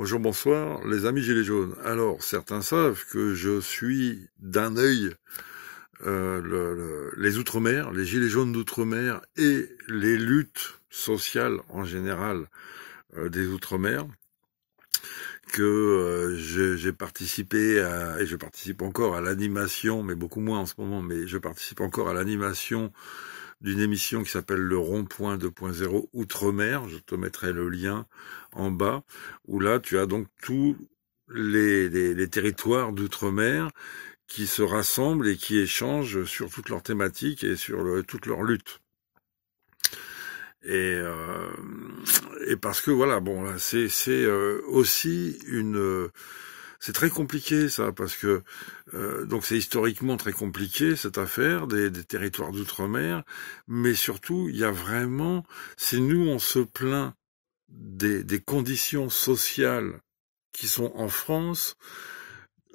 Bonjour, bonsoir, les amis Gilets jaunes. Alors, certains savent que je suis d'un œil les Outre-mer, les Gilets jaunes d'Outre-mer et les luttes sociales en général des Outre-mer, que j'ai participé et je participe encore à l'animation, mais beaucoup moins en ce moment, mais je participe encore à l'animation d'une émission qui s'appelle le Rond-Point 2.0 Outre-mer. Je te mettrai le lien en bas, où là tu as donc tous les territoires d'outre-mer qui se rassemblent et qui échangent sur toutes leurs thématiques et sur toutes leurs luttes. Et, euh, et parce que voilà, bon, c'est aussi c'est très compliqué ça, parce que donc c'est historiquement très compliqué cette affaire des territoires d'outre-mer, mais surtout il y a vraiment, si nous on se plaint des conditions sociales qui sont en France,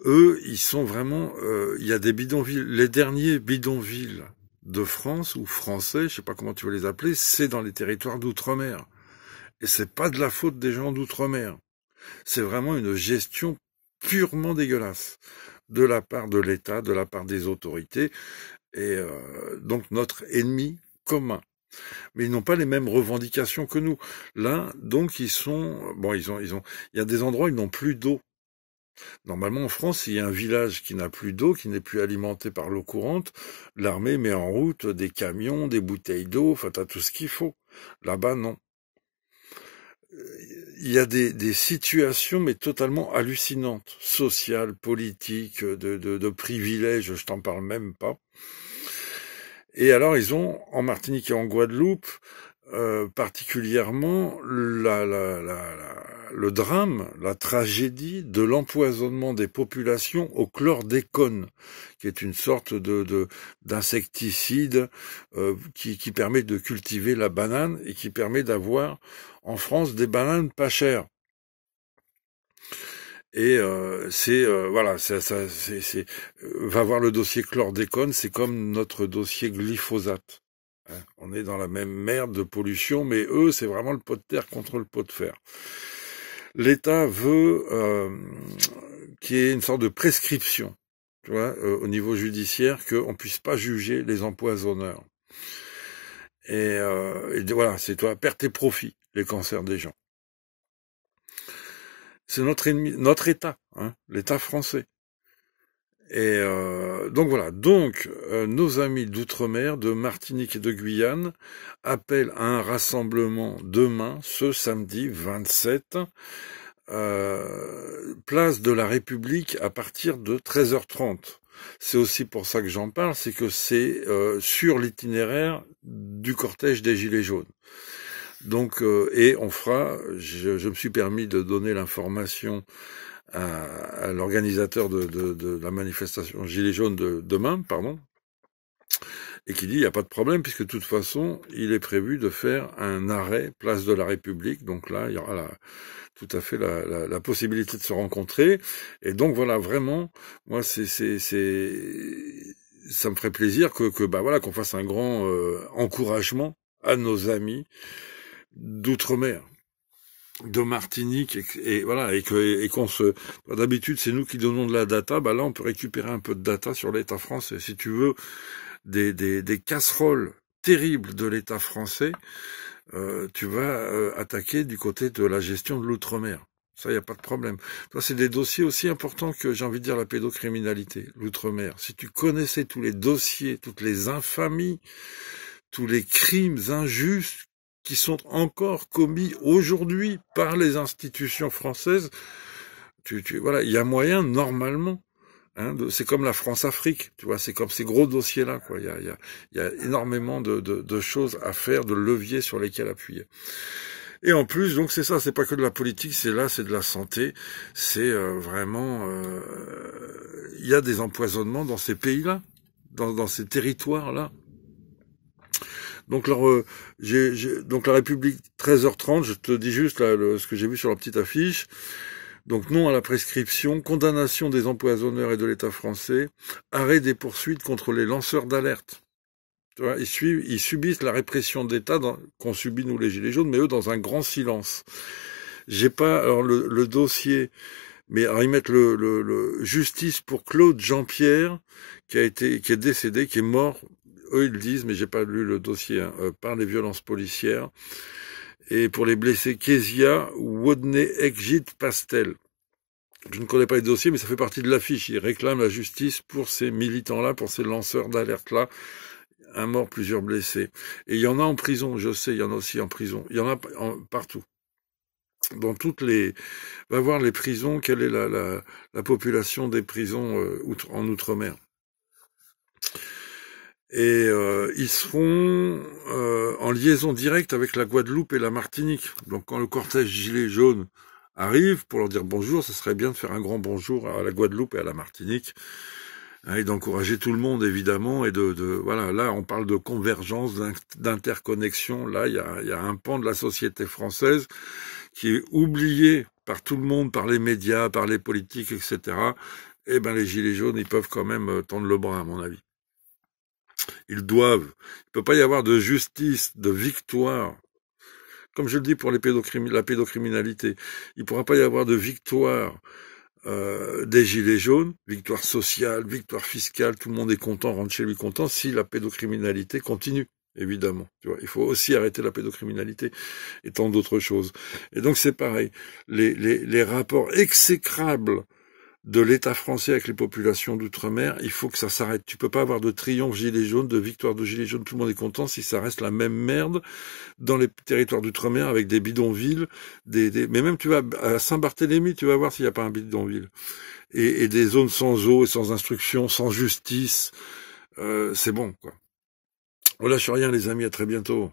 eux ils sont vraiment, il y a des bidonvilles, les derniers bidonvilles de France ou français, je sais pas comment tu veux les appeler, c'est dans les territoires d'outre-mer. Et c'est pas de la faute des gens d'outre-mer. C'est vraiment une gestion purement dégueulasse de la part de l'État, de la part des autorités, et donc notre ennemi commun. Mais ils n'ont pas les mêmes revendications que nous. Là, donc ils sont, bon, il y a des endroits où ils n'ont plus d'eau. Normalement, en France, il y a un village qui n'a plus d'eau, qui n'est plus alimenté par l'eau courante. L'armée met en route des camions, des bouteilles d'eau, enfin, t'as tout ce qu'il faut. Là-bas, non. Il y a des situations, mais totalement hallucinantes, sociales, politiques, de privilèges, je t'en parle même pas. Et alors, ils ont, en Martinique et en Guadeloupe, particulièrement le drame, la tragédie de l'empoisonnement des populations au chlordécone, qui est une sorte d'insecticide qui permet de cultiver la banane et qui permet d'avoir en France des bananes pas chères. Et voilà, va voir le dossier chlordécone, c'est comme notre dossier glyphosate. Hein. On est dans la même merde de pollution, mais eux, c'est vraiment le pot de terre contre le pot de fer. L'État veut qu'il y ait une sorte de prescription, tu vois, au niveau judiciaire, qu'on ne puisse pas juger les empoisonneurs. Et voilà, c'est toi, perte et profit, les cancers des gens. C'est notre ennemi, notre État, hein, l'État français. Et donc voilà, donc nos amis d'outre-mer, de Martinique et de Guyane, appellent à un rassemblement demain, ce samedi 27, place de la République à partir de 13h30. C'est aussi pour ça que j'en parle, c'est que c'est sur l'itinéraire du cortège des Gilets jaunes. Donc, et on fera, je me suis permis de donner l'information à l'organisateur de la manifestation Gilets jaunes de demain, pardon, et qui dit il n'y a pas de problème puisque de toute façon il est prévu de faire un arrêt place de la République, donc là il y aura tout à fait la possibilité de se rencontrer, et donc voilà, vraiment moi ça me ferait plaisir que bah voilà, qu'on fasse un grand encouragement à nos amis d'outre-mer, de Martinique, et voilà, et qu'on se, d'habitude c'est nous qui donnons de la data, bah là on peut récupérer un peu de data sur l'État français. Si tu veux des casseroles terribles de l'État français, tu vas attaquer du côté de la gestion de l'outre-mer. Ça, il n'y a pas de problème. Ça, c'est des dossiers aussi importants que, j'ai envie de dire, la pédocriminalité, l'outre-mer. Si tu connaissais tous les dossiers, toutes les infamies, tous les crimes injustes qui sont encore commis aujourd'hui par les institutions françaises, voilà, il y a moyen, normalement, hein, c'est comme la France-Afrique, tu vois, c'est comme ces gros dossiers-là, quoi. Il y a énormément de choses à faire, de leviers sur lesquels appuyer. Et en plus, donc c'est ça, c'est pas que de la politique, c'est de la santé, c'est vraiment, il y a des empoisonnements dans ces pays-là, dans ces territoires-là. Donc, donc la République 13h30, je te dis juste là, ce que j'ai vu sur la petite affiche. Donc non à la prescription, condamnation des empoisonneurs et de l'État français, arrêt des poursuites contre les lanceurs d'alerte. Tu vois, ils subissent la répression d'État qu'on subit nous les Gilets jaunes, mais eux dans un grand silence. J'ai pas alors le dossier, mais alors ils mettent le justice pour Claude Jean-Pierre qui est décédé, qui est mort. Eux ils le disent, mais j'ai pas lu le dossier hein, par les violences policières. Et pour les blessés, Kezia Wodney Ekjit Pastel. Je ne connais pas les dossiers, mais ça fait partie de l'affiche. Ils réclament la justice pour ces militants-là, pour ces lanceurs d'alerte-là. Un mort, plusieurs blessés. Et il y en a en prison, je sais, il y en a aussi en prison. Il y en a partout. Dans toutes les... Va voir les prisons, quelle est la population des prisons en Outre-mer. Et ils seront en liaison directe avec la Guadeloupe et la Martinique. Donc quand le cortège Gilets jaunes arrive, pour leur dire bonjour, ce serait bien de faire un grand bonjour à la Guadeloupe et à la Martinique, hein, et d'encourager tout le monde évidemment, et voilà, là on parle de convergence, d'interconnexion. Là il y a un pan de la société française qui est oublié par tout le monde, par les médias, par les politiques, etc. Eh ben les Gilets jaunes, ils peuvent quand même tendre le bras à mon avis. Ils doivent. Il ne peut pas y avoir de justice, de victoire. Comme je le dis pour la pédocriminalité, il ne pourra pas y avoir de victoire des Gilets jaunes, victoire sociale, victoire fiscale, tout le monde est content, rentre chez lui content, si la pédocriminalité continue, évidemment. Tu vois, il faut aussi arrêter la pédocriminalité et tant d'autres choses. Et donc c'est pareil, les rapports exécrables de l'État français avec les populations d'outre-mer, il faut que ça s'arrête. Tu peux pas avoir de triomphe Gilets jaunes, de victoire de Gilets jaunes, tout le monde est content si ça reste la même merde dans les territoires d'outre-mer avec des bidonvilles, mais même tu vas à Saint-Barthélemy, tu vas voir s'il n'y a pas un bidonville. Et des zones sans eau et sans instruction, sans justice, c'est bon, quoi. On lâche rien les amis, à très bientôt.